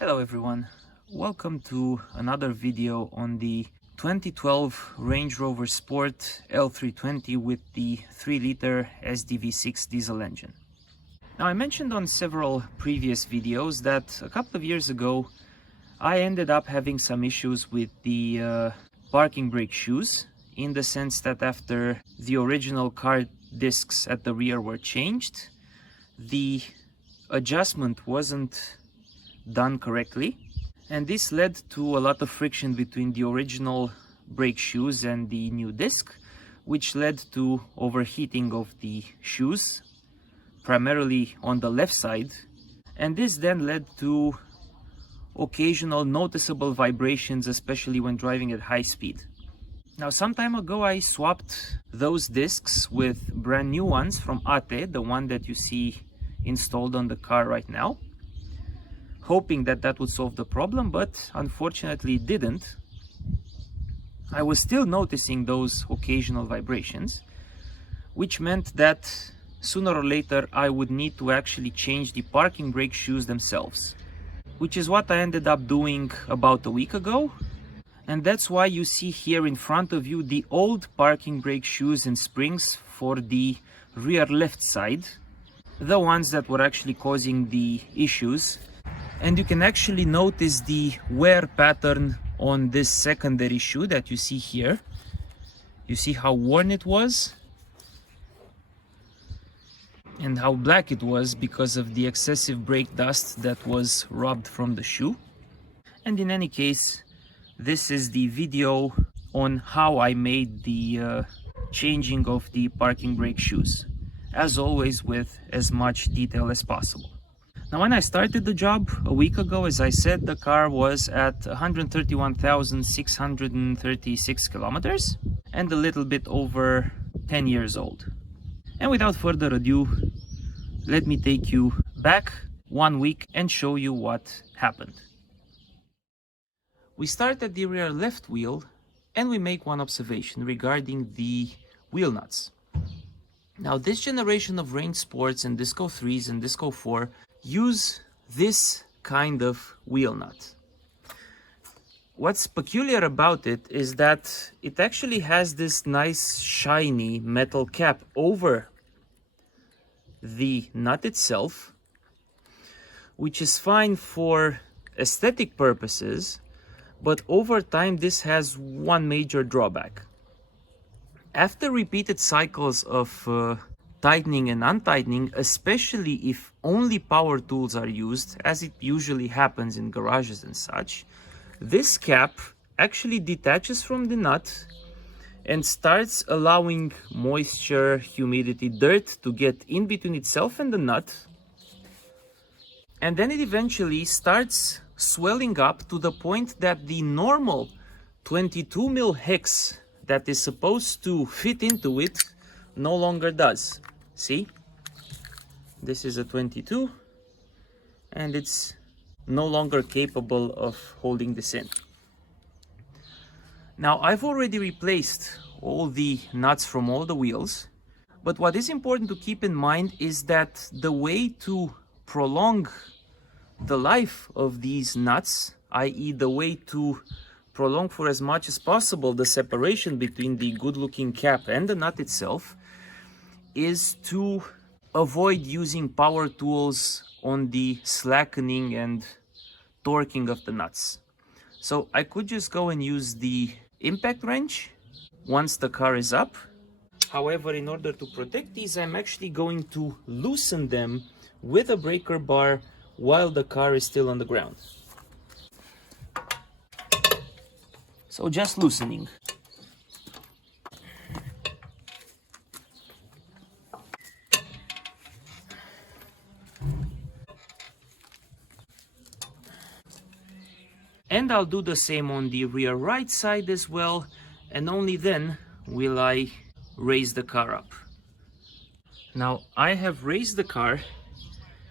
Hello everyone, welcome to another video on the 2012 Range Rover Sport L320 with the 3-liter SDV6 diesel engine. Now, I mentioned on several previous videos that a couple of years ago I ended up having some issues with the parking brake shoes, in the sense that after the original car discs at the rear were changed, the adjustment wasn't done correctly, and this led to a lot of friction between the original brake shoes and the new disc, which led to overheating of the shoes, primarily on the left side, and this then led to occasional noticeable vibrations, especially when driving at high speed. Now, some time ago I swapped those discs with brand new ones from ATE, the one that you see installed on the car right now, hoping that that would solve the problem, but unfortunately it didn't. I was still noticing those occasional vibrations, which meant that sooner or later I would need to actually change the parking brake shoes themselves, which is what I ended up doing about a week ago. And that's why you see here in front of you the old parking brake shoes and springs for the rear left side, the ones that were actually causing the issues. And you can actually notice the wear pattern on this secondary shoe that you see here. You see how worn it was and how black it was because of the excessive brake dust that was rubbed from the shoe. And in any case, this is the video on how I made the changing of the parking brake shoes, as always with as much detail as possible. Now, when I started the job a week ago, as I said, the car was at 131,636 kilometers and a little bit over 10 years old. And without further ado, let me take you back 1 week and show you what happened. We start at the rear left wheel and we make one observation regarding the wheel nuts. Now, this generation of Range Sports and Disco 3s and Disco 4 use this kind of wheel nut. What's peculiar about it is that it actually has this nice shiny metal cap over the nut itself, which is fine for aesthetic purposes, but over time this has one major drawback. After repeated cycles of tightening and untightening, especially if only power tools are used, as it usually happens in garages and such, this cap actually detaches from the nut and starts allowing moisture, humidity, dirt to get in between itself and the nut, and then it eventually starts swelling up to the point that the normal 22 mil hex that is supposed to fit into it no longer does. See, this is a 22 and it's no longer capable of holding this in. Now, I've already replaced all the nuts from all the wheels, but what is important to keep in mind is that the way to prolong the life of these nuts, i.e. the way to prolong for as much as possible the separation between the good-looking cap and the nut itself, is to avoid using power tools on the slackening and torquing of the nuts. So I could just go and use the impact wrench once the car is up. However, in order to protect these, I'm actually going to loosen them with a breaker bar while the car is still on the ground. So just loosening. And I'll do the same on the rear right side as well, and only then will I raise the car up. Now, I have raised the car,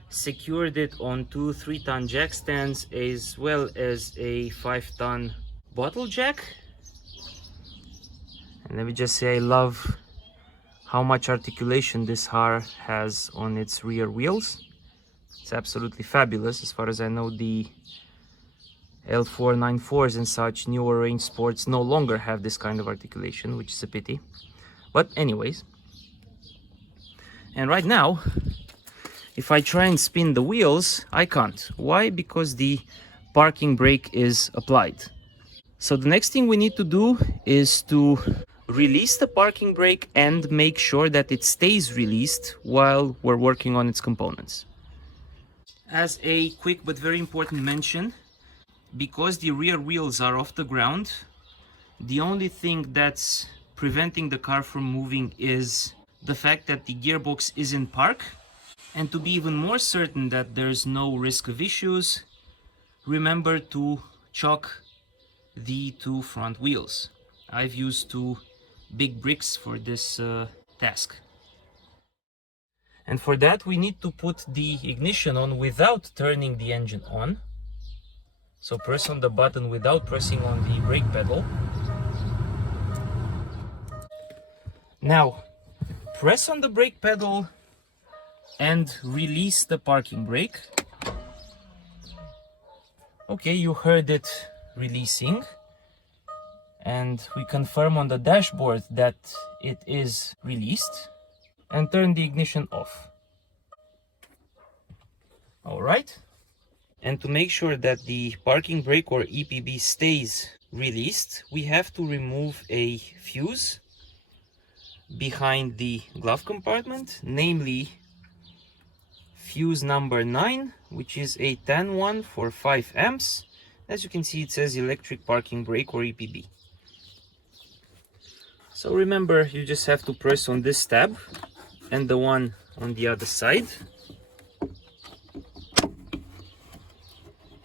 secured it on two 3-ton jack stands as well as a 5-ton bottle jack. And let me just say, I love how much articulation this car has on its rear wheels. It's absolutely fabulous. As far as I know, the L494s and such newer range sports no longer have this kind of articulation, which is a pity. But anyways, and right now, if I try and spin the wheels, I can't. Why? Because the parking brake is applied. So the next thing we need to do is to release the parking brake and make sure that it stays released while we're working on its components. As a quick but very important mention, because the rear wheels are off the ground, the only thing that's preventing the car from moving is the fact that the gearbox is in park. And to be even more certain that there's no risk of issues, remember to chock the two front wheels. I've used two big bricks for this task. And for that we need to put the ignition on without turning the engine on. So press on the button without pressing on the brake pedal. Now press on the brake pedal and release the parking brake. Okay, you heard it releasing, and we confirm on the dashboard that it is released, and turn the ignition off. All right, and to make sure that the parking brake or EPB stays released, we have to remove a fuse behind the glove compartment, namely fuse number 9, which is a tan one for 5 amps. As you can see, it says electric parking brake or EPB. So remember, you just have to press on this tab and the one on the other side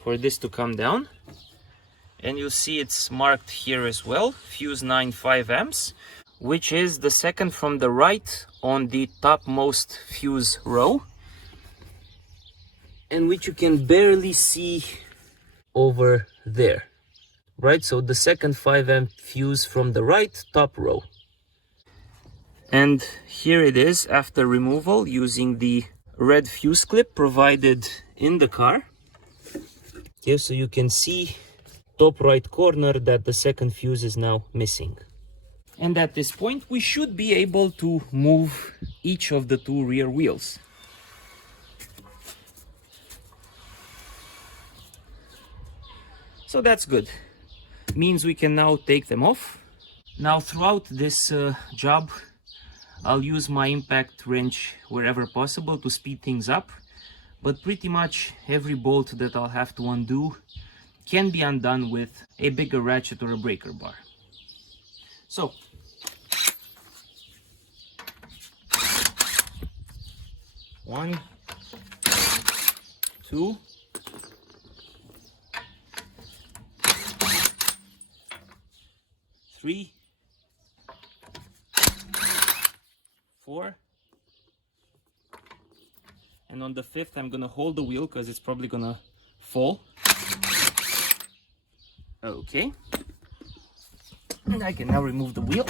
for this to come down. And you'll see it's marked here as well, fuse 9 5 amps, which is the second from the right on the topmost fuse row, and which you can barely see over there, right? So the second 5 amp fuse from the right top row. And here it is after removal using the red fuse clip provided in the car. Here, so you can see top right corner that the second fuse is now missing. And at this point we should be able to move each of the two rear wheels. So that's good. Means we can now take them off. Now throughout this job, I'll use my impact wrench wherever possible to speed things up. But pretty much every bolt that I'll have to undo can be undone with a bigger ratchet or a breaker bar. So, one, two, three, four, and on the fifth I'm gonna hold the wheel because it's probably gonna fall. Okay, and I can now remove the wheel.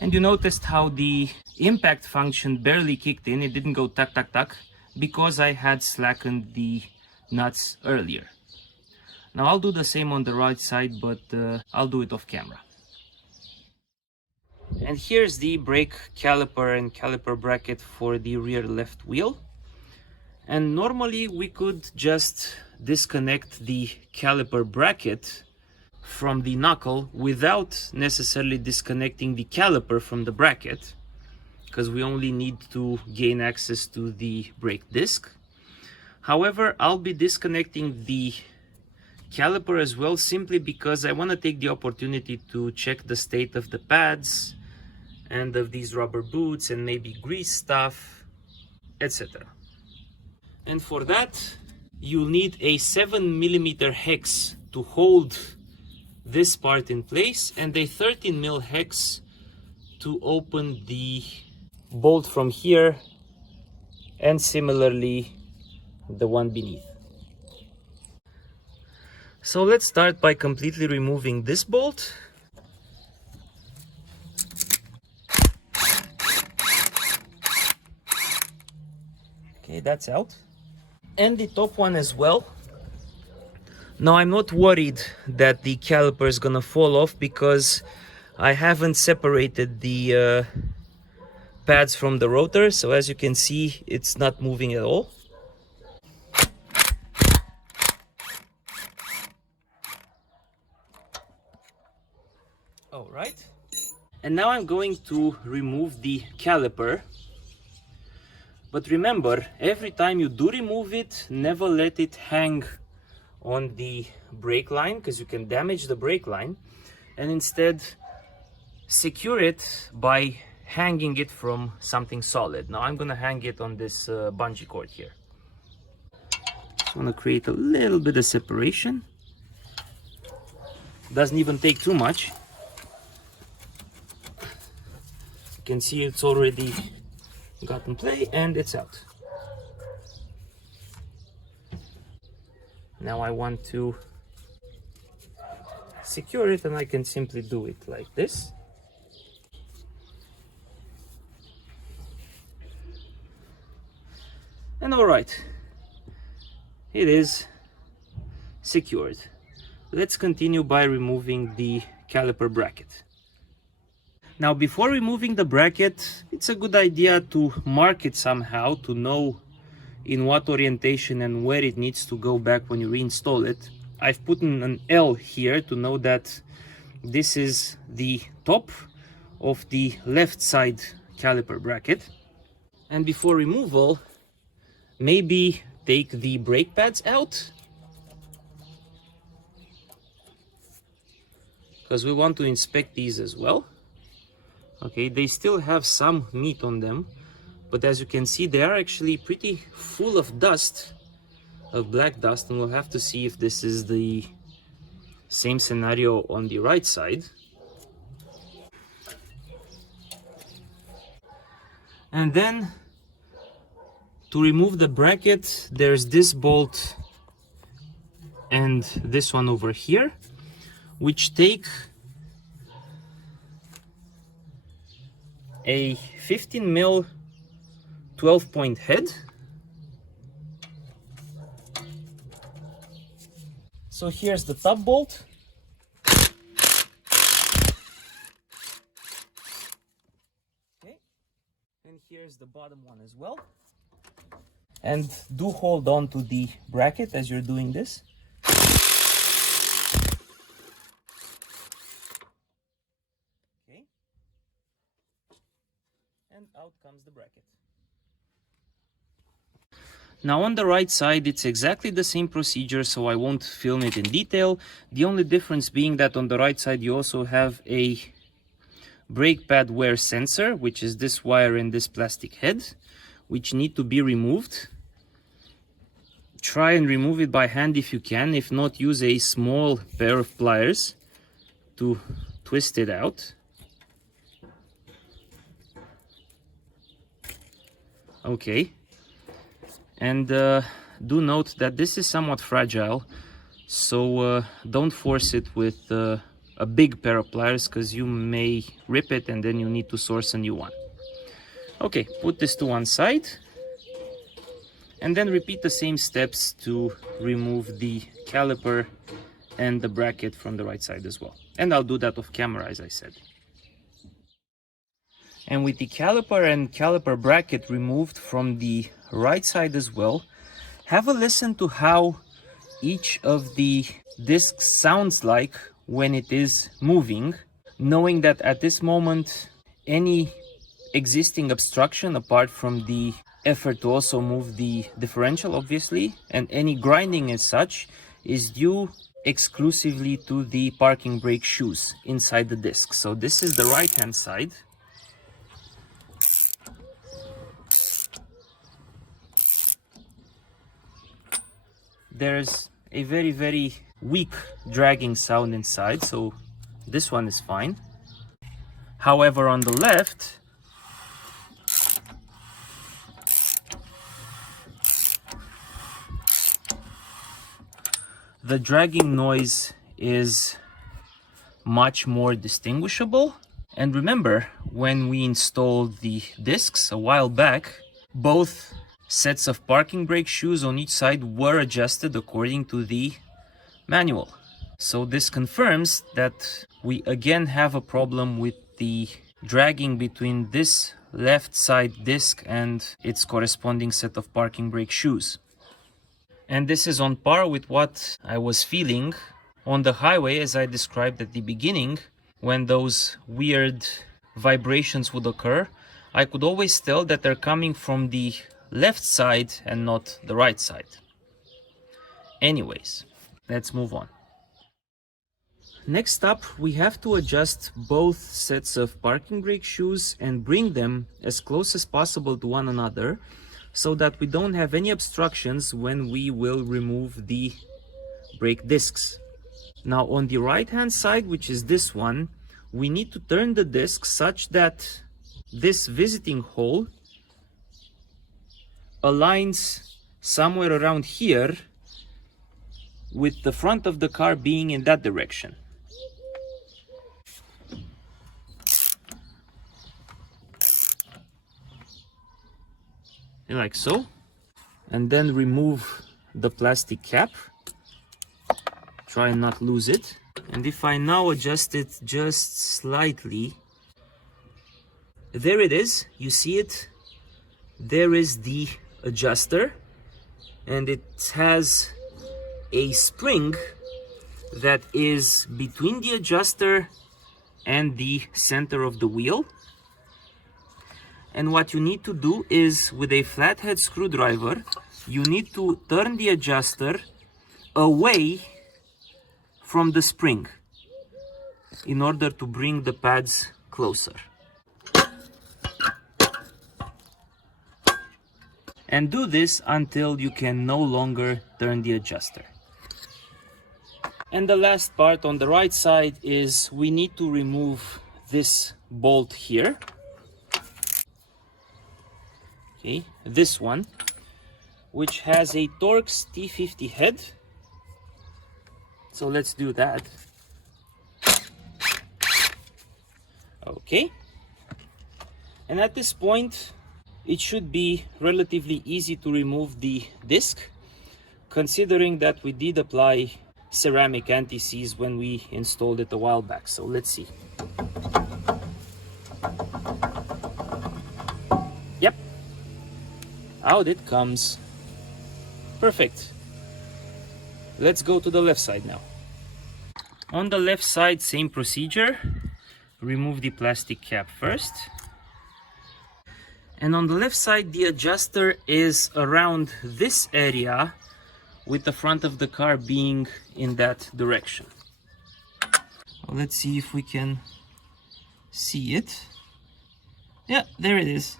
And you noticed how the impact function barely kicked in. It didn't go tuck tuck tuck because I had slackened the nuts earlier. Now I'll do the same on the right side, but I'll do it off camera. And here's the brake caliper and caliper bracket for the rear left wheel. And normally we could just disconnect the caliper bracket from the knuckle without necessarily disconnecting the caliper from the bracket, because we only need to gain access to the brake disc. However, I'll be disconnecting the caliper as well, simply because I want to take the opportunity to check the state of the pads and of these rubber boots and maybe grease stuff, etc. And for that you'll need a 7mm hex to hold this part in place and a 13mm hex to open the bolt from here, and similarly the one beneath. So let's start by completely removing this bolt. Okay, that's out. and the top one as well. Now I'm not worried that the caliper is gonna fall off because I haven't separated the pads from the rotor, so as you can see it's not moving at all. All right, and now I'm going to remove the caliper. But remember, every time you do remove it, never let it hang on the brake line, because you can damage the brake line, and instead secure it by hanging it from something solid. Now I'm gonna hang it on this bungee cord here. Just wanna create a little bit of separation. Doesn't even take too much. You can see it's already got in play and it's out. Now I want to secure it, and I can simply do it like this. And all right, it is secured. Let's continue by removing the caliper bracket. Now, before removing the bracket, it's a good idea to mark it somehow to know in what orientation and where it needs to go back when you reinstall it. I've put in an L here to know that this is the top of the left side caliper bracket. And before removal, maybe take the brake pads out, because we want to inspect these as well. Okay, they still have some meat on them, but as you can see, they are actually pretty full of dust, of black dust, and we'll have to see if this is the same scenario on the right side. And then to remove the bracket, there's this bolt and this one over here, which take a 15 mil 12-point head. So here's the top bolt. Okay. And here's the bottom one as well. And do hold on to the bracket as you're doing this. Okay. And out comes the bracket. Now on the right side, it's exactly the same procedure, so I won't film it in detail. The only difference being that on the right side you also have a brake pad wear sensor, which is this wire and this plastic head, which need to be removed. Try and remove it by hand if you can. If not, use a small pair of pliers to twist it out. Okay. And do note that this is somewhat fragile, so don't force it with a big pair of pliers, because you may rip it and then you need to source a new one. Okay, put this to one side, and then repeat the same steps to remove the caliper and the bracket from the right side as well. And I'll do that off camera, as I said. And with the caliper and caliper bracket removed from the right side as well, have a listen to how each of the discs sounds like when it is moving, knowing that at this moment any existing obstruction, apart from the effort to also move the differential obviously, and any grinding as such, is due exclusively to the parking brake shoes inside the disc. So this is the right hand side. There's a very weak dragging sound inside, so this one is fine. However, on the left, the dragging noise is much more distinguishable. And remember, when we installed the discs a while back, both sets of parking brake shoes on each side were adjusted according to the manual. So this confirms that we again have a problem with the dragging between this left side disc and its corresponding set of parking brake shoes. And this is on par with what I was feeling on the highway, as I described at the beginning, when those weird vibrations would occur. I could always tell that they're coming from the left side and not the right side. Anyways, let's move on. Next up, we have to adjust both sets of parking brake shoes and bring them as close as possible to one another so that we don't have any obstructions when we will remove the brake discs. Now on the right hand side, which is this one, we need to turn the disc such that this visiting hole aligns somewhere around here, with the front of the car being in that direction. Like so. And then remove the plastic cap. Try and not lose it. And if I now adjust it just slightly, there it is. You see it? There is the adjuster, and it has a spring that is between the adjuster and the center of the wheel. And what you need to do is, with a flathead screwdriver, you need to turn the adjuster away from the spring in order to bring the pads closer. And do this until you can no longer turn the adjuster. And the last part on the right side is we need to remove this bolt here. Okay, this one, which has a Torx T50 head. So let's do that. Okay. And at this point, it should be relatively easy to remove the disc, considering that we did apply ceramic anti-seize when we installed it a while back. So let's see. Yep, out it comes. Perfect. Let's go to the left side now. On the left side, same procedure. Remove the plastic cap first. And on the left side, the adjuster is around this area, with the front of the car being in that direction. Well, let's see if we can see it. Yeah, there it is.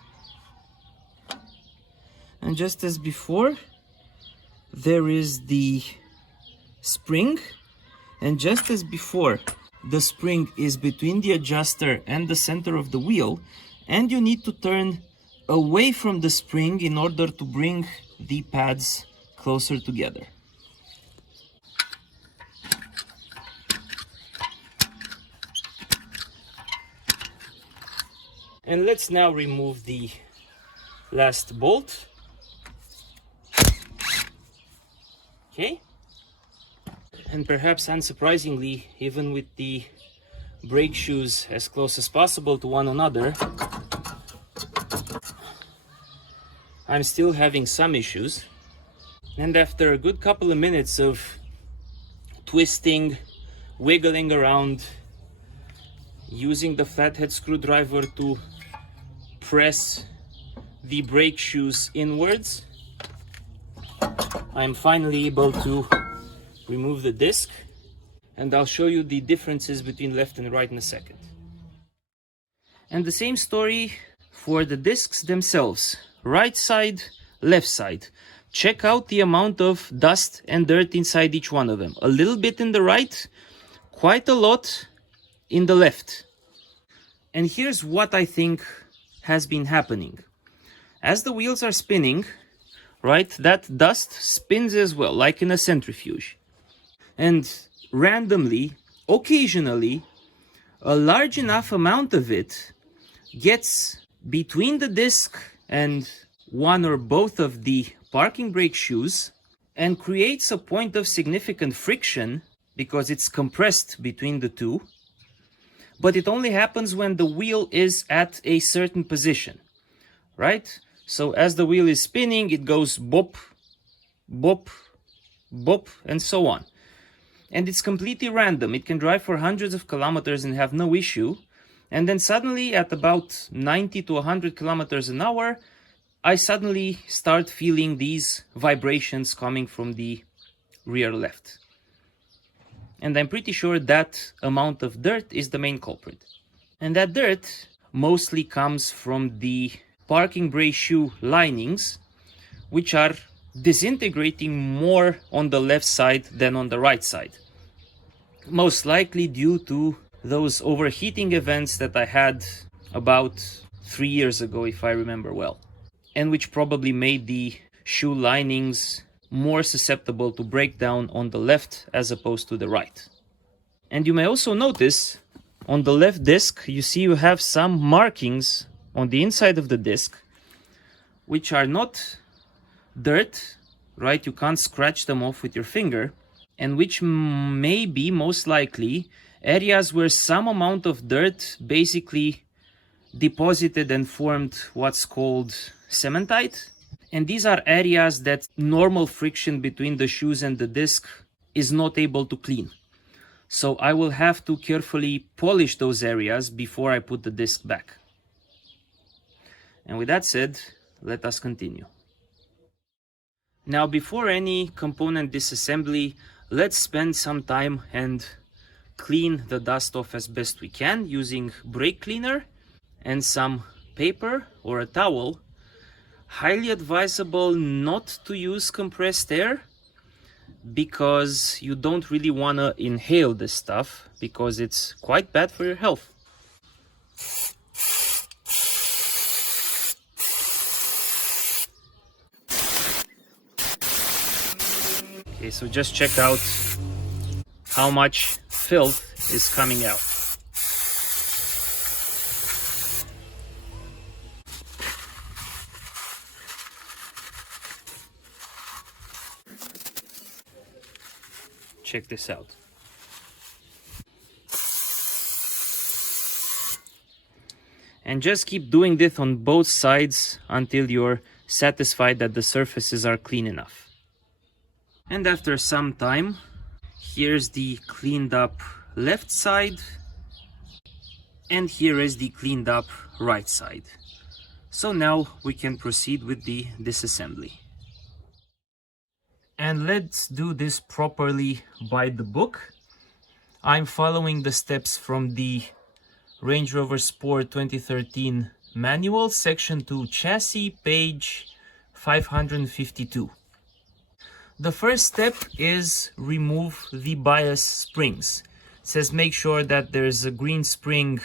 And just as before, there is the spring. And just as before, the spring is between the adjuster and the center of the wheel. And you need to turn away from the spring in order to bring the pads closer together. And let's now remove the last bolt. Okay. And perhaps unsurprisingly, even with the brake shoes as close as possible to one another, I'm still having some issues. And after a good couple of minutes of twisting, wiggling around, using the flathead screwdriver to press the brake shoes inwards, I'm finally able to remove the disc, and I'll show you the differences between left and right in a second. And the same story for the discs themselves. Right side, left side. Check out the amount of dust and dirt inside each one of them. A little bit in the right, quite a lot in the left. And here's what I think has been happening. As the wheels are spinning, right, that dust spins as well, like in a centrifuge. And randomly, occasionally, a large enough amount of it gets between the disc and one or both of the parking brake shoes and creates a point of significant friction because it's compressed between the two. But it only happens when the wheel is at a certain position, right? So as the wheel is spinning, it goes bop, bop, bop, and so on. And it's completely random. It can drive for hundreds of kilometers and have no issue. And then suddenly at about 90 to 100 kilometers an hour, I suddenly start feeling these vibrations coming from the rear left. And I'm pretty sure that amount of dirt is the main culprit. And that dirt mostly comes from the parking brake shoe linings, which are disintegrating more on the left side than on the right side. Most likely due to those overheating events that I had about 3 years ago, if I remember well, and which probably made the shoe linings more susceptible to breakdown on the left as opposed to the right. And you may also notice on the left disc, you see you have some markings on the inside of the disc, which are not dirt, right? You can't scratch them off with your finger, and which may be most likely areas where some amount of dirt basically deposited and formed what's called cementite. And these are areas that normal friction between the shoes and the disc is not able to clean. So I will have to carefully polish those areas before I put the disc back. And with that said, let us continue. Now, before any component disassembly, let's spend some time and clean the dust off as best we can using brake cleaner and some paper or a towel. Highly advisable not to use compressed air because you don't really want to inhale this stuff because it's quite bad for your health. Okay, so just check out how much filth is coming out. Check this out. And just keep doing this on both sides until you're satisfied that the surfaces are clean enough. And after some time, here's the cleaned up left side, and here is the cleaned up right side. So now we can proceed with the disassembly. And let's do this properly by the book. I'm following the steps from the Range Rover Sport 2013 manual, section 2 chassis, page 552. The first step is remove the bias springs. It says make sure that there's a green spring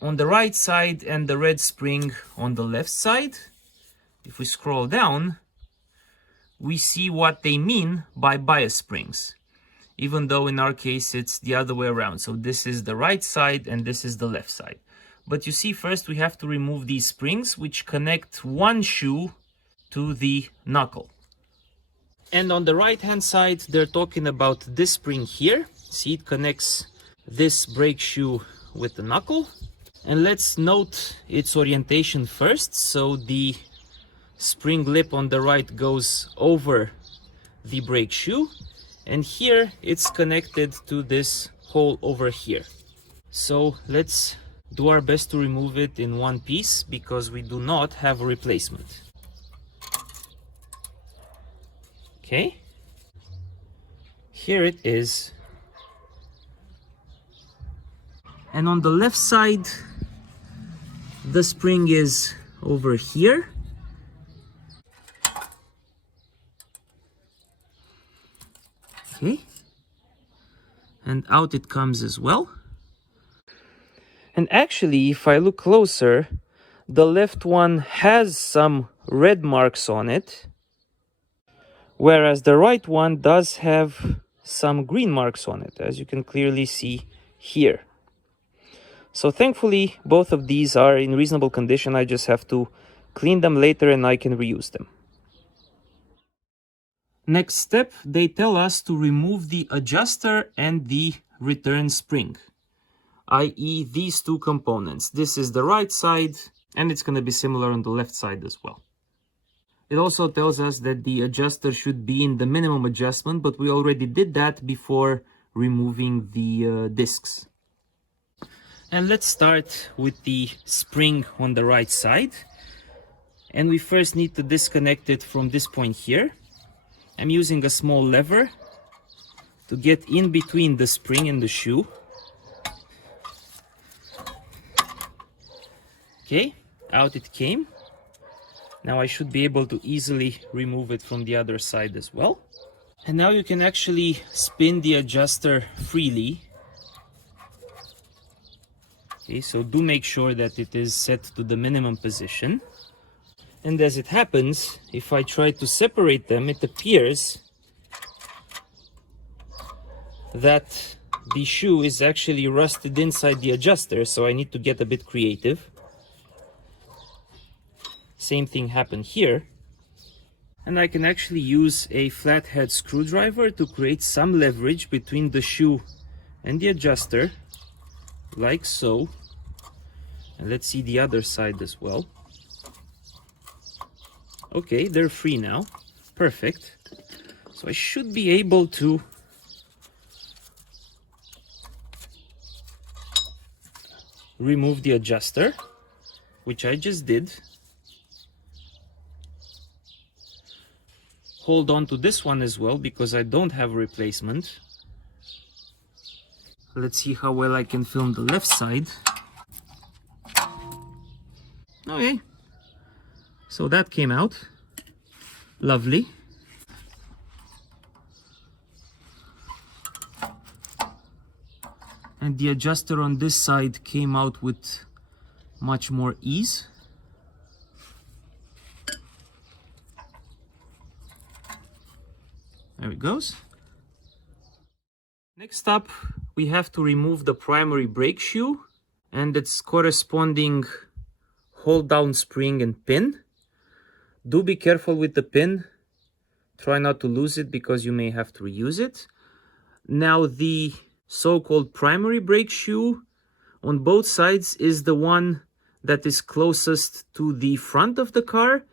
on the right side and the red spring on the left side. If we scroll down, we see what they mean by bias springs, even though in our case it's the other way around. So this is the right side and this is the left side. But you see, first we have to remove these springs which connect one shoe to the knuckle. And on the right hand side, they're talking about this spring here. See, it connects this brake shoe with the knuckle. And let's note its orientation first. So the spring lip on the right goes over the brake shoe. And here it's connected to this hole over here. So let's do our best to remove it in one piece because we do not have a replacement. Okay, here it is. And on the left side, the spring is over here. Okay, and out it comes as well. And actually, if I look closer, the left one has some red marks on it, whereas the right one does have some green marks on it, as you can clearly see here. So thankfully, both of these are in reasonable condition. I just have to clean them later and I can reuse them. Next step, they tell us to remove the adjuster and the return spring, i.e. these two components. This is the right side, and it's going to be similar on the left side as well. It also tells us that the adjuster should be in the minimum adjustment, but we already did that before removing the discs. And let's start with the spring on the right side. And we first need to disconnect it from this point here. I'm using a small lever to get in between the spring and the shoe. Okay, out it came. Now I should be able to easily remove it from the other side as well. And now you can actually spin the adjuster freely. Okay, so do make sure that it is set to the minimum position. And as it happens, if I try to separate them, it appears that the shoe is actually rusted inside the adjuster, so I need to get a bit creative. Same thing happened here. And I can actually use a flathead screwdriver to create some leverage between the shoe and the adjuster, like so. And let's see the other side as well. Okay, they're free now. Perfect. So I should be able to remove the adjuster, which I just did. Hold on to this one as well because I don't have a replacement. Let's see how well I can film the left side. Okay, so that came out. Lovely. And the adjuster on this side came out with much more ease. There it goes. Next up, we have to remove the primary brake shoe and its corresponding hold down spring and pin. Do be careful with the pin. Try not to lose it because you may have to reuse it. Now the so-called primary brake shoe on both sides is the one that is closest to the front of the car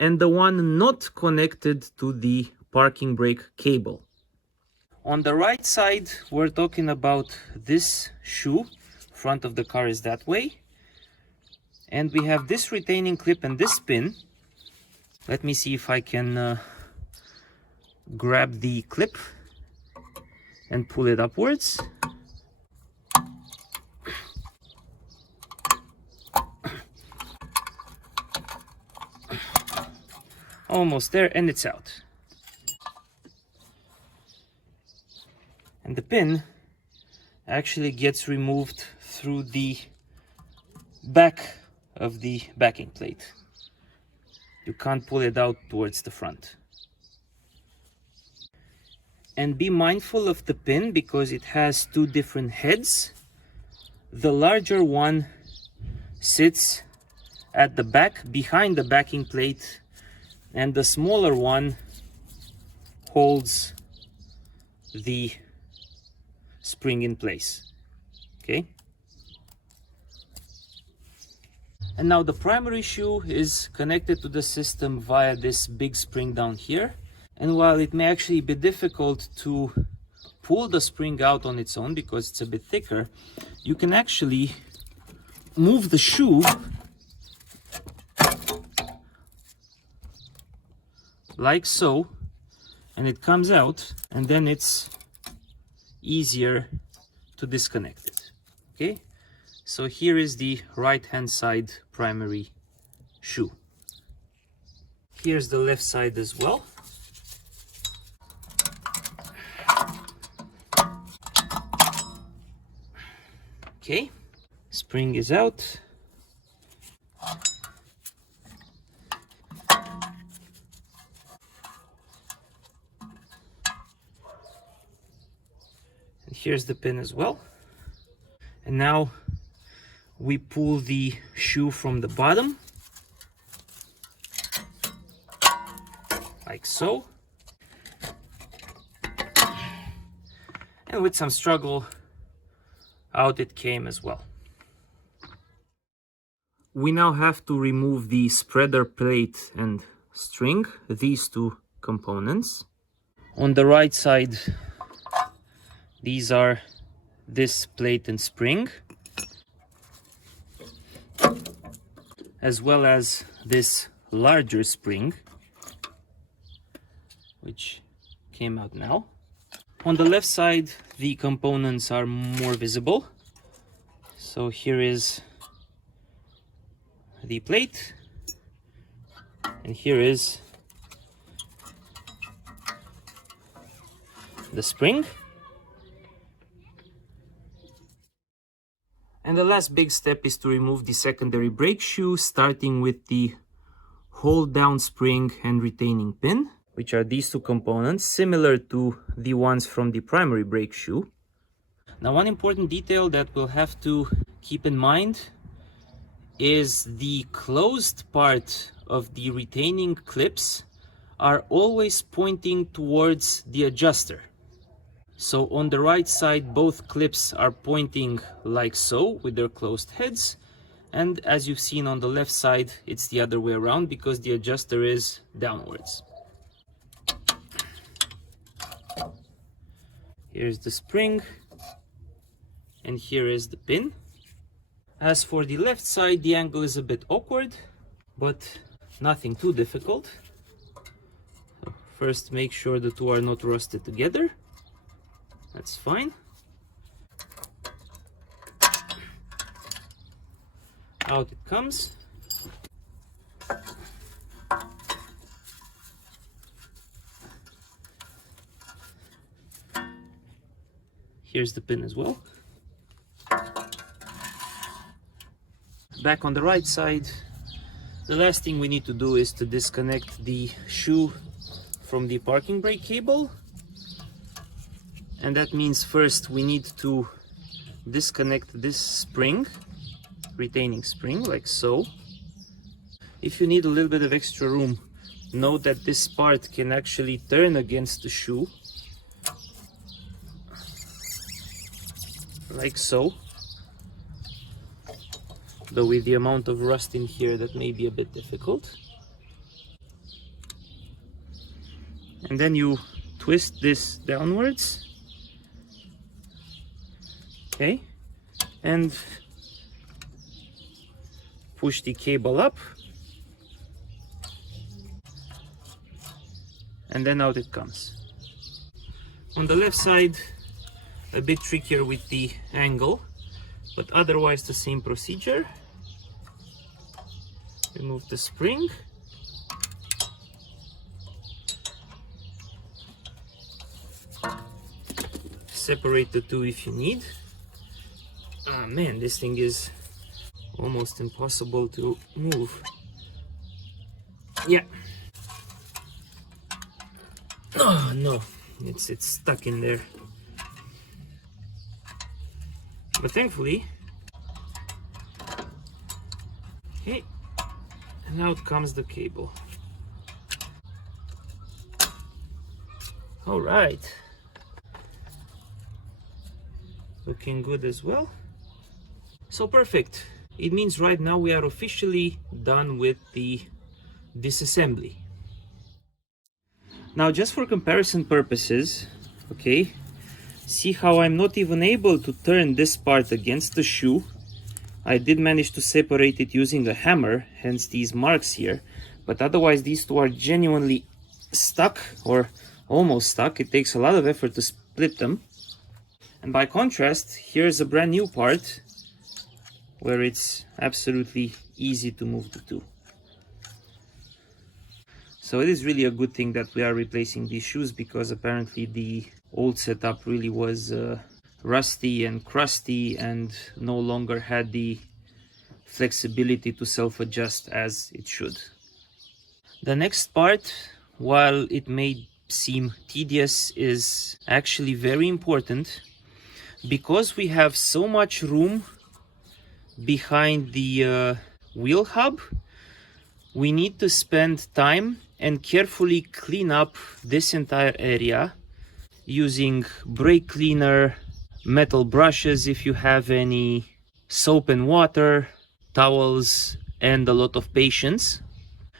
and the one not connected to the parking brake cable. On the right side, we're talking about this shoe. Front of the car is that way. And we have this retaining clip and this pin. Let me see if I can grab the clip and pull it upwards. Almost there, and it's out. And the pin actually gets removed through the back of the backing plate. You can't pull it out towards the front. And be mindful of the pin because it has two different heads. The larger one sits at the back behind the backing plate, and the smaller one holds the spring in place. Okay? And now the primary shoe is connected to the system via this big spring down here. And while it may actually be difficult to pull the spring out on its own because it's a bit thicker, you can actually move the shoe like so, and it comes out, and then it's easier to disconnect it. Okay? So here is the right hand side primary shoe. Here's the left side as well. Okay, spring is out. And here's the pin as well. And now we pull the shoe from the bottom. like so. And with some struggle, out it came as well. We now have to remove the spreader plate and string, these two components. On the right side, these are this plate and spring, as well as this larger spring, which came out now. On the left side, the components are more visible. So here is the plate, and here is the spring. And the last big step is to remove the secondary brake shoe, starting with the hold down spring and retaining pin, which are these two components, similar to the ones from the primary brake shoe. Now, one important detail that we'll have to keep in mind is the closed part of the retaining clips are always pointing towards the adjuster. So on the right side, both clips are pointing like so with their closed heads. And as you've seen on the left side, it's the other way around because the adjuster is downwards. Here's the spring, and here is the pin. As for the left side, the angle is a bit awkward, but nothing too difficult. So first, make sure the two are not rusted together. That's fine. Out it comes. Here's the pin as well. Back on the right side, the last thing we need to do is to disconnect the shoe from the parking brake cable. And that means first we need to disconnect this spring, retaining spring, like so. If you need a little bit of extra room, note that this part can actually turn against the shoe, like so. Though with the amount of rust in here, that may be a bit difficult. And then you twist this downwards. Okay, and push the cable up, and then out it comes. On the left side, a bit trickier with the angle, but otherwise the same procedure. Remove the spring, separate the two if you need. Ah man, this thing is almost impossible to move. Yeah. Oh no, it's stuck in there. But thankfully, okay, and out comes the cable. All right, looking good as well. So perfect. It means right now we are officially done with the disassembly. Now, just for comparison purposes, okay, see how I'm not even able to turn this part against the shoe. I did manage to separate it using a hammer, hence these marks here, but otherwise these two are genuinely stuck or almost stuck. It takes a lot of effort to split them. And by contrast, here's a brand new part where it's absolutely easy to move the two. So it is really a good thing that we are replacing these shoes, because apparently the old setup really was rusty and crusty and no longer had the flexibility to self-adjust as it should. The next part, while it may seem tedious, is actually very important, because we have so much room behind the wheel hub. We need to spend time and carefully clean up this entire area using brake cleaner, metal brushes if you have any, soap and water, towels, and a lot of patience.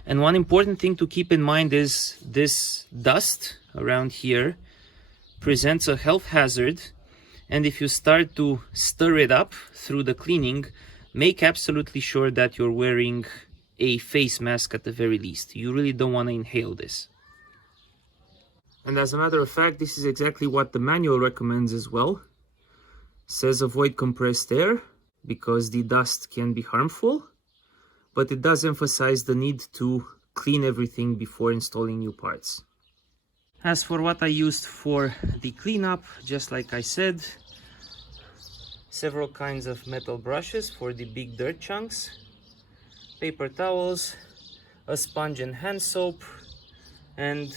And one important thing to keep in mind is this dust around here presents a health hazard, and if you start to stir it up through the cleaning, make absolutely sure that you're wearing a face mask at the very least. You really don't want to inhale this. And as a matter of fact, this is exactly what the manual recommends as well. Says avoid compressed air because the dust can be harmful, but it does emphasize the need to clean everything before installing new parts. As for what I used for the cleanup, just like I said, several kinds of metal brushes for the big dirt chunks, paper towels, a sponge and hand soap, and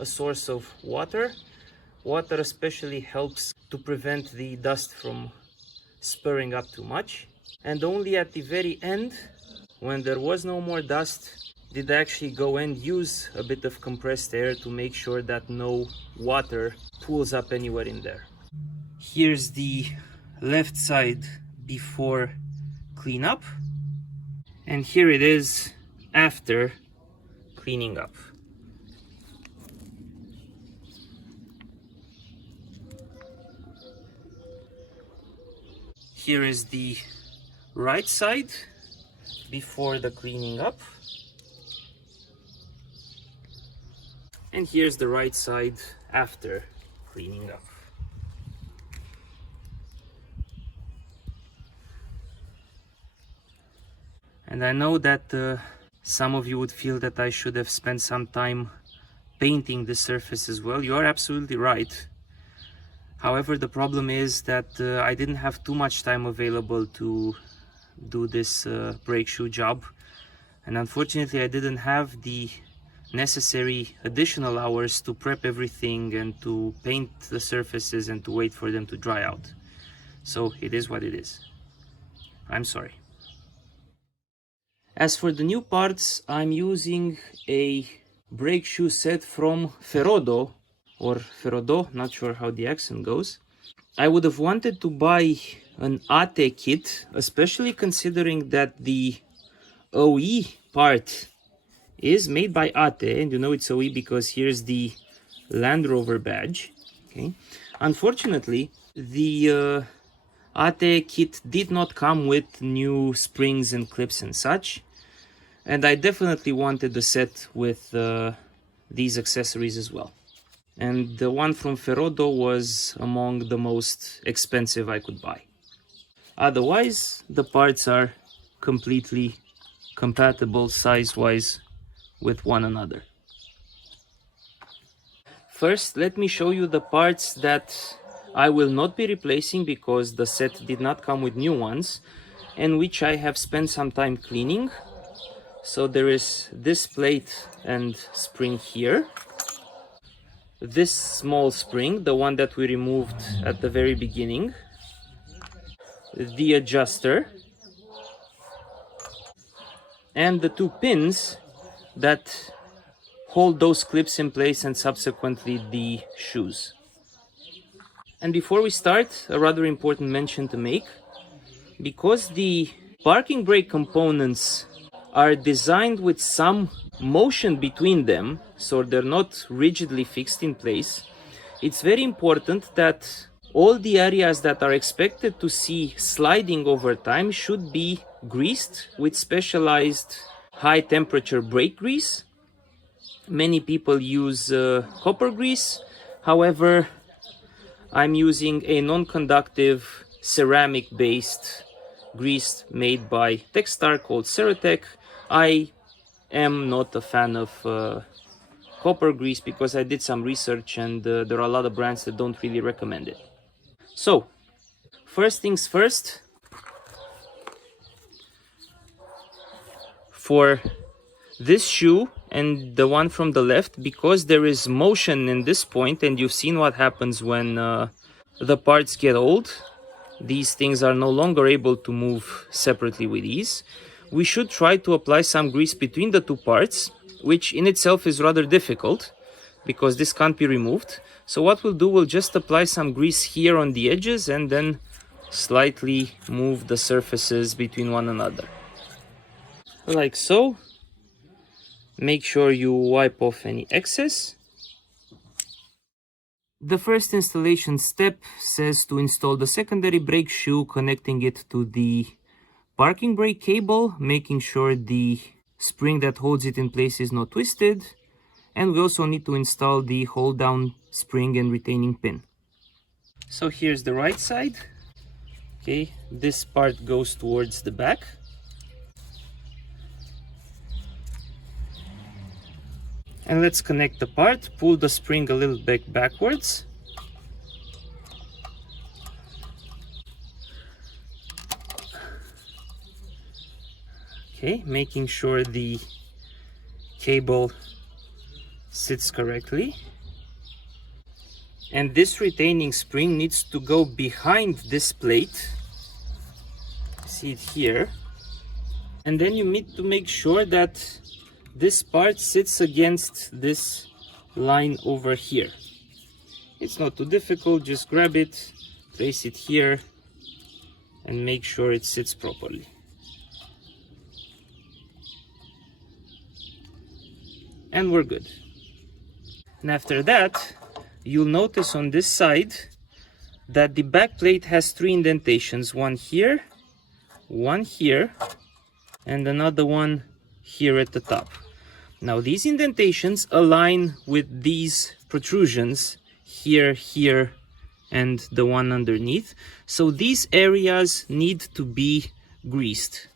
a source of water. Water especially helps to prevent the dust from spurring up too much. And only at the very end, when there was no more dust, did I actually go and use a bit of compressed air to make sure that no water pools up anywhere in there. Here's the left side before cleanup, and here it is after cleaning up. Here is the right side before the cleaning up, and here's the right side after cleaning up. And I know that some of you would feel that I should have spent some time painting the surface as well. You are absolutely right. However, the problem is that I didn't have too much time available to do this brake shoe job, and unfortunately I didn't have the necessary additional hours to prep everything and to paint the surfaces and to wait for them to dry out. So it is what it is. I'm sorry. As for the new parts, I'm using a brake shoe set from Ferodo, or Ferodo, not sure how the accent goes. I would have wanted to buy an ATE kit, especially considering that the OE part is made by ATE, and you know it's OE because here's the Land Rover badge. Okay. Unfortunately, the ATE kit did not come with new springs and clips and such, and I definitely wanted a set with these accessories as well. And the one from Ferodo was among the most expensive I could buy. Otherwise, the parts are completely compatible size-wise with one another. First, let me show you the parts that I will not be replacing because the set did not come with new ones, and which I have spent some time cleaning. So there is this plate and spring here. This small spring, the one that we removed at the very beginning, the adjuster, and the two pins that hold those clips in place and subsequently the shoes. And before we start, a rather important mention to make. Because the parking brake components are designed with some motion between them, so they're not rigidly fixed in place, it's very important that all the areas that are expected to see sliding over time should be greased with specialized high temperature brake grease. Many people use copper grease. However, I'm using a non-conductive ceramic based grease made by Techstar called Ceratec. I am not a fan of copper grease because I did some research and there are a lot of brands that don't really recommend it. So, first things first, for this shoe and the one from the left, because there is motion in this point, and you've seen what happens when the parts get old, these things are no longer able to move separately with ease. We should try to apply some grease between the two parts, which in itself is rather difficult because this can't be removed. So what we'll do, we'll just apply some grease here on the edges and then slightly move the surfaces between one another. Like so. Make sure you wipe off any excess. The first installation step says to install the secondary brake shoe, connecting it to the parking brake cable, making sure the spring that holds it in place is not twisted. And we also need to install the hold down spring and retaining pin. So here's the right side. Okay, this part goes towards the back. And let's connect the part, pull the spring a little bit backwards. Okay, making sure the cable sits correctly. And this retaining spring needs to go behind this plate. See it here. And then you need to make sure that this part sits against this line over here. It's not too difficult, just grab it, place it here, and make sure it sits properly. And we're good. And after that, you'll notice on this side that the back plate has 3 indentations, one here, and another one here at the top. Now these indentations align with these protrusions here, here, and the one underneath. So these areas need to be greased.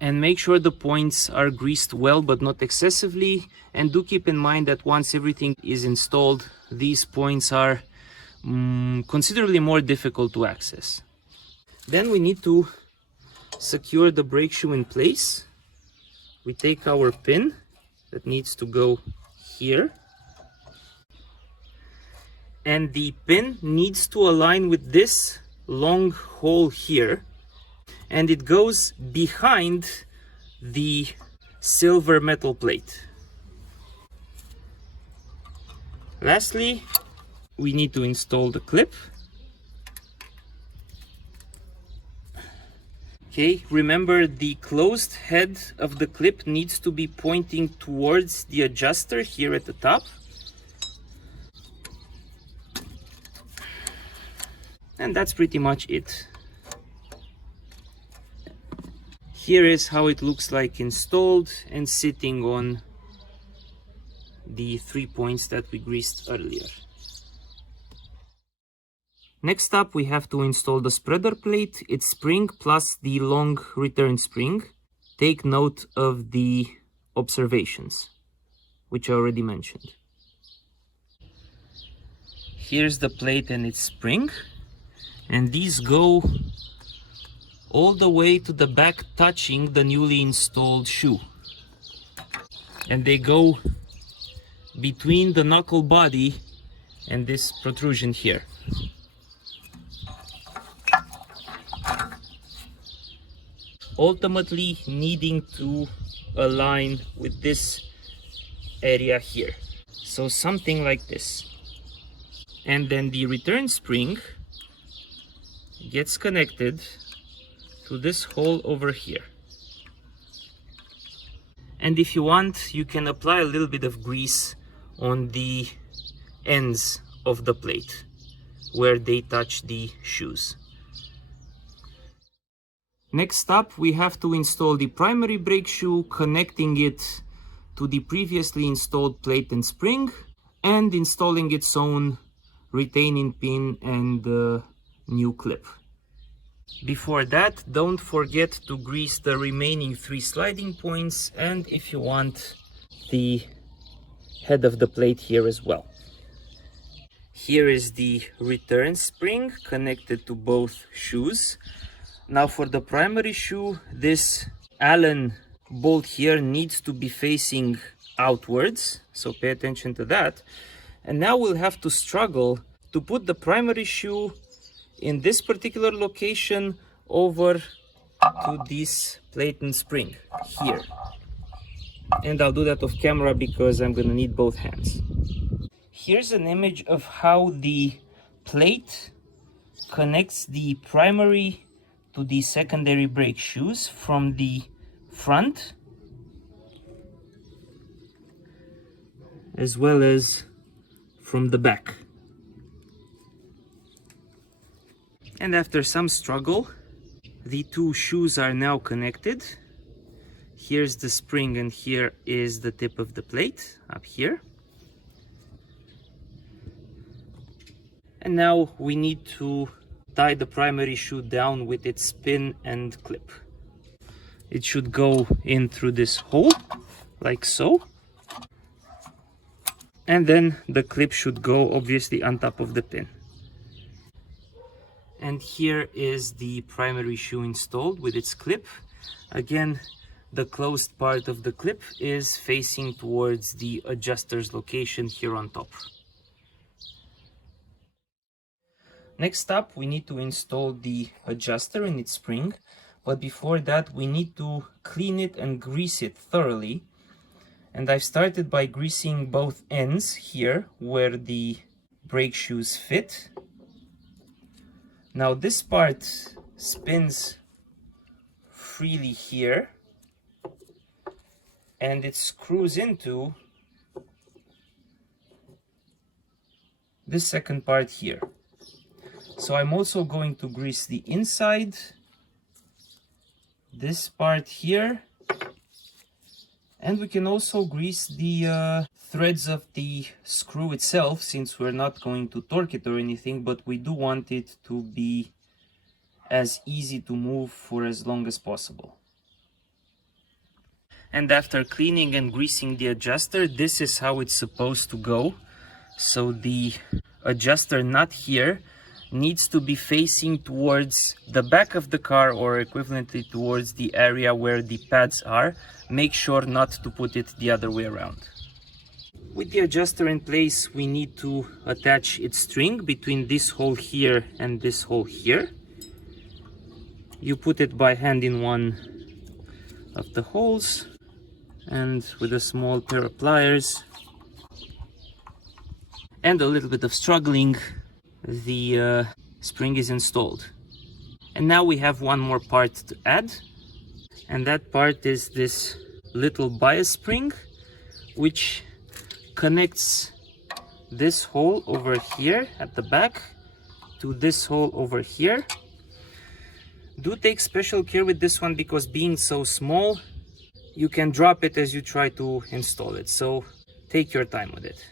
And make sure the points are greased well, but not excessively. And do keep in mind that once everything is installed, these points are considerably more difficult to access. Then we need to secure the brake shoe in place. We take our pin that needs to go here, and the pin needs to align with this long hole here, and it goes behind the silver metal plate. Lastly, we need to install the clip. Okay, remember the closed head of the clip needs to be pointing towards the adjuster here at the top. And that's pretty much it. Here is how it looks like installed and sitting on the 3 points that we greased earlier. Next up, we have to install the spreader plate, its spring plus the long return spring. Take note of the observations, which I already mentioned. Here's the plate and its spring, and these go all the way to the back, touching the newly installed shoe. And they go between the knuckle body and this protrusion here. Ultimately needing to align with this area here. So something like this. And then the return spring gets connected to this hole over here. And if you want, you can apply a little bit of grease on the ends of the plate where they touch the shoes. Next up, we have to install the primary brake shoe, connecting it to the previously installed plate and spring, and installing its own retaining pin and new clip. Before that, don't forget to grease the remaining 3 sliding points, and if you want, the head of the plate here as well. Here is the return spring connected to both shoes. Now for the primary shoe, this Allen bolt here needs to be facing outwards, so pay attention to that. And now we'll have to struggle to put the primary shoe in this particular location over to this plate and spring here. And I'll do that off camera because I'm gonna need both hands. Here's an image of how the plate connects the primary to the secondary brake shoes from the front as well as from the back. And after some struggle, the two shoes are now connected. Here's the spring and here is the tip of the plate up here. And now we need to tie the primary shoe down with its pin and clip. It should go in through this hole, like so. And then the clip should go obviously on top of the pin. And here is the primary shoe installed with its clip. Again, the closed part of the clip is facing towards the adjuster's location here on top. Next up, we need to install the adjuster and its spring, but before that we need to clean it and grease it thoroughly. And I've started by greasing both ends here where the brake shoes fit. Now this part spins freely here and it screws into this second part here. So I'm also going to grease the inside, this part here, and we can also grease the threads of the screw itself, since we're not going to torque it or anything, but we do want it to be as easy to move for as long as possible. And after cleaning and greasing the adjuster, this is how it's supposed to go. So the adjuster nut here needs to be facing towards the back of the car, or equivalently towards the area where the pads are. Make sure not to put it the other way around. With the adjuster in place, we need to attach its string between this hole here and this hole here. You put it by hand in one of the holes, and with a small pair of pliers and a little bit of struggling, the spring is installed. And now we have one more part to add, and that part is this little bias spring, which connects this hole over here at the back to this hole over here. Do take special care with this one, because being so small, you can drop it as you try to install it, so take your time with it.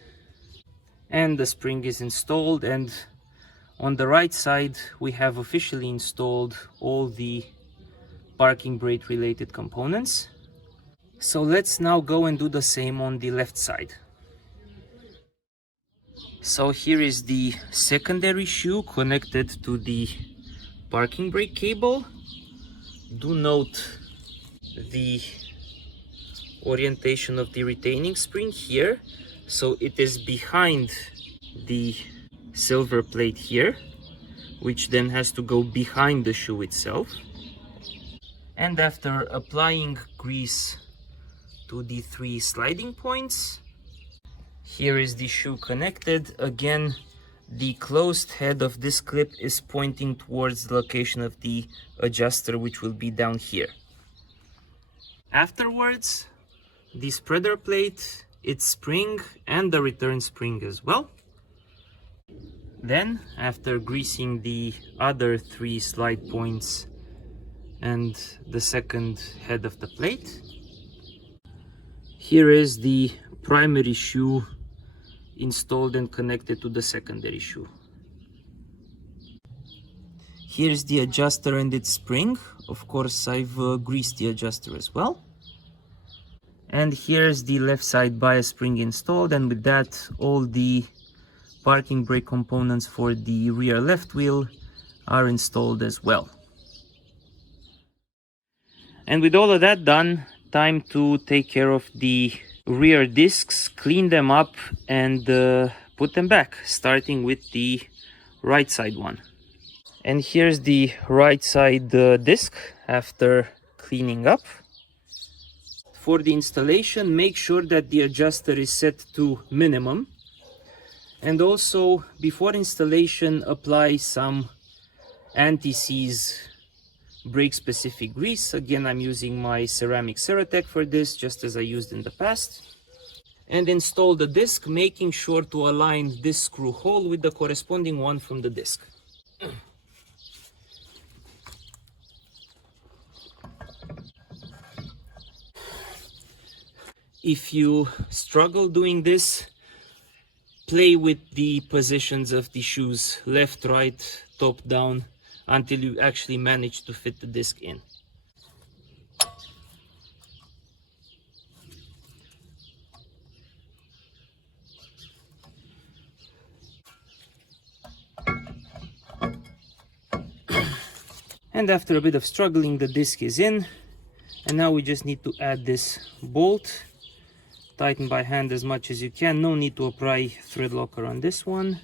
And the spring is installed, and on the right side we have officially installed all the parking brake related components. So let's now go and do the same on the left side. So here is the secondary shoe connected to the parking brake cable. Do note the orientation of the retaining spring here. So it is behind the silver plate here, which then has to go behind the shoe itself. And after applying grease to the 3 sliding points, here is the shoe connected. Again, the closed head of this clip is pointing towards the location of the adjuster, which will be down here. Afterwards, the spreader plate, its spring, and the return spring as well. Then, after greasing the other 3 slide points and the second head of the plate, here is the primary shoe installed and connected to the secondary shoe. Here's the adjuster and its spring. Of course, I've greased the adjuster as well. And here's the left side bias spring installed, and with that, all the parking brake components for the rear left wheel are installed as well. And with all of that done, time to take care of the rear discs, clean them up, and put them back, starting with the right side one. And here's the right side disc after cleaning up. for the installation, make sure that the adjuster is set to minimum. And also, before installation, apply some anti-seize brake specific grease. Again, I'm using my ceramic Ceratec for this, just as I used in the past. And install the disc, making sure to align this screw hole with the corresponding one from the disc. If you struggle doing this, play with the positions of the shoes, left, right, top, down, until you actually manage to fit the disc in. And after a bit of struggling, the disc is in, and now we just need to add this bolt. Tighten by hand as much as you can. No need to apply thread locker on this one.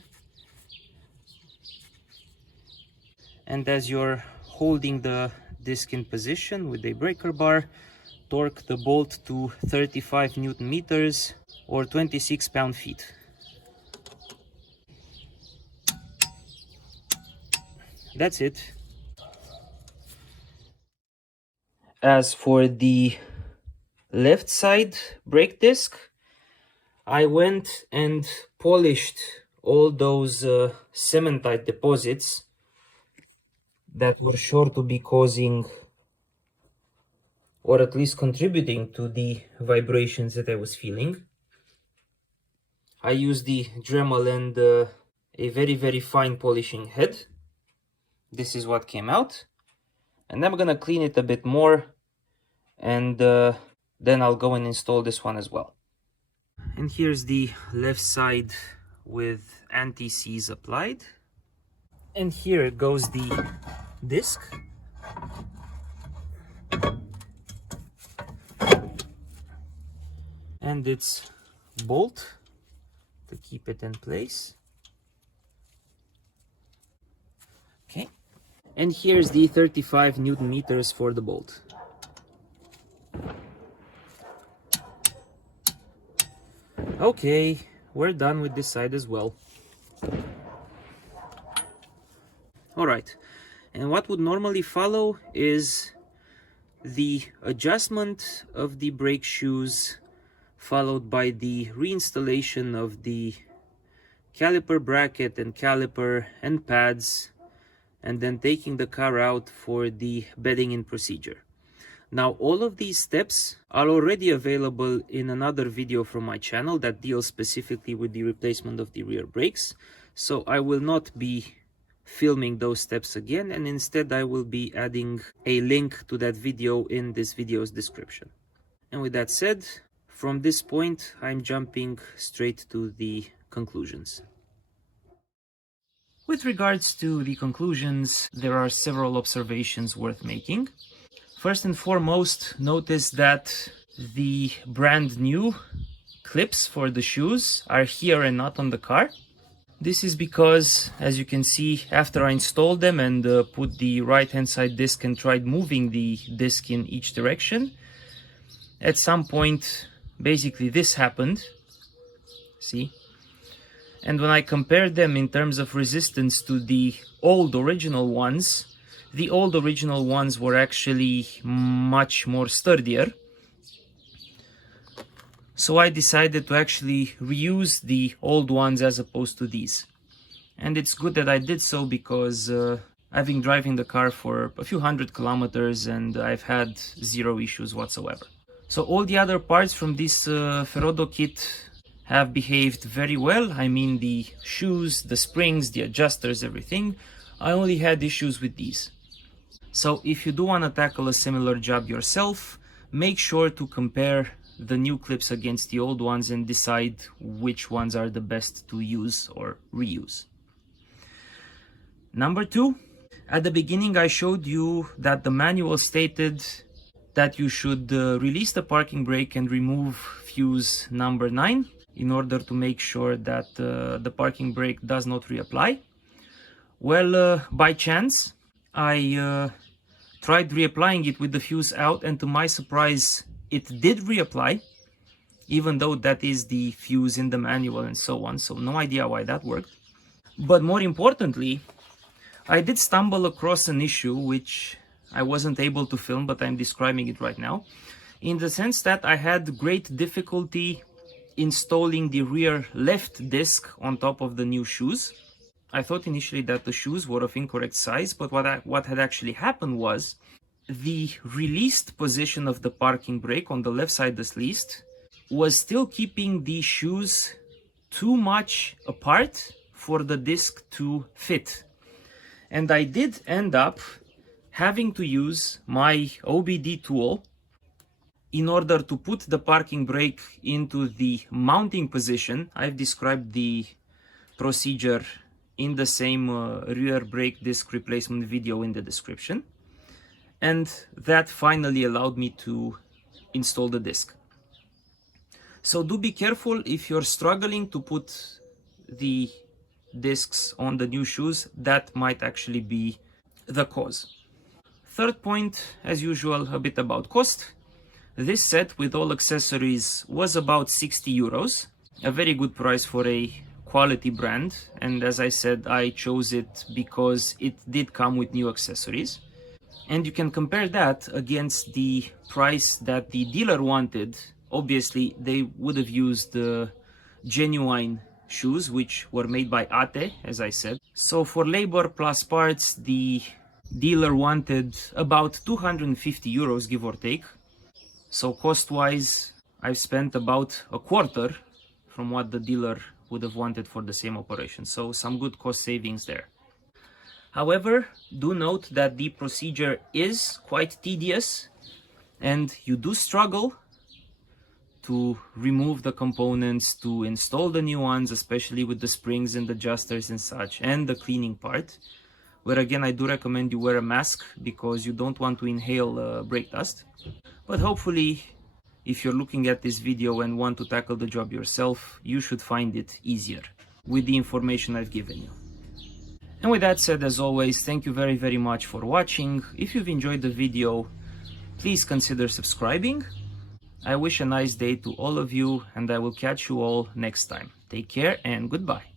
And as you're holding the disc in position with a breaker bar, torque the bolt to 35 Newton meters or 26 pound-feet. That's it. As for the left side brake disc, I went and polished all those cementite deposits that were sure to be causing, or at least contributing to, the vibrations that I was feeling. I used the Dremel and a very fine polishing head. This is what came out, and I'm gonna clean it a bit more, and then I'll go and install this one as well. And here's the left side with anti-seize applied. And here goes the disc. And its bolt to keep it in place. Okay. And here's the 35 Newton meters for the bolt. Okay, we're done with this side as well. Alright, and what would normally follow is the adjustment of the brake shoes, followed by the reinstallation of the caliper bracket and caliper and pads, and then taking the car out for the bedding in procedure. Now, all of these steps are already available in another video from my channel that deals specifically with the replacement of the rear brakes, so I will not be filming those steps again, and instead I will be adding a link to that video in this video's description. And with that said, from this point I'm jumping straight to the conclusions. With regards to the conclusions, there are several observations worth making. First and foremost, notice that the brand new clips for the shoes are here and not on the car. This is because, as you can see, after I installed them and put the right hand side disc and tried moving the disc in each direction, at some point basically this happened. See? And when I compared them in terms of resistance to the old original ones, the old original ones were actually much more sturdier. So I decided to actually reuse the old ones as opposed to these. And it's good that I did so, because I've been driving the car for a few hundred kilometers and I've had zero issues whatsoever. So all the other parts from this Ferodo kit have behaved very well. I mean, the shoes, the springs, the adjusters, everything. I only had issues with these. So if you do want to tackle a similar job yourself, make sure to compare the new clips against the old ones and decide which ones are the best to use or reuse. Number 2, at the beginning I showed you that the manual stated that you should release the parking brake and remove fuse number 9 in order to make sure that the parking brake does not reapply. Well, by chance, I tried reapplying it with the fuse out, and to my surprise, it did reapply, even though that is the fuse in the manual and so on, so no idea why that worked. But more importantly, I did stumble across an issue which I wasn't able to film, but I'm describing it right now, in the sense that I had great difficulty installing the rear left disc on top of the new shoes. I thought initially that the shoes were of incorrect size, but what had actually happened was the released position of the parking brake on the left side at least was still keeping the shoes too much apart for the disc to fit. And I did end up having to use my OBD tool in order to put the parking brake into the mounting position. I've described the procedure in the same rear brake disc replacement video in the description. And that finally allowed me to install the disc. So do be careful if you're struggling to put the discs on the new shoes. That might actually be the cause. Third point, as usual, a bit about cost. This set with all accessories was about 60 euros, a very good price for a quality brand, and as I said, I chose it because it did come with new accessories. And you can compare that against the price that the dealer wanted. Obviously, they would have used the genuine shoes, which were made by ATE, as I said. So for labor plus parts, the dealer wanted about 250 euros, give or take. So cost-wise, I've spent about a quarter from what the dealer would have wanted for the same operation. So some good cost savings there. However, do note that the procedure is quite tedious and you do struggle to remove the components, to install the new ones, especially with the springs and adjusters and such, and the cleaning part, where again I do recommend you wear a mask because you don't want to inhale brake dust. But hopefully, if you're looking at this video and want to tackle the job yourself, you should find it easier with the information I've given you. And with that said, as always, thank you very much for watching. If you've enjoyed the video, please consider subscribing. I wish a nice day to all of you, and I will catch you all next time. Take care and goodbye.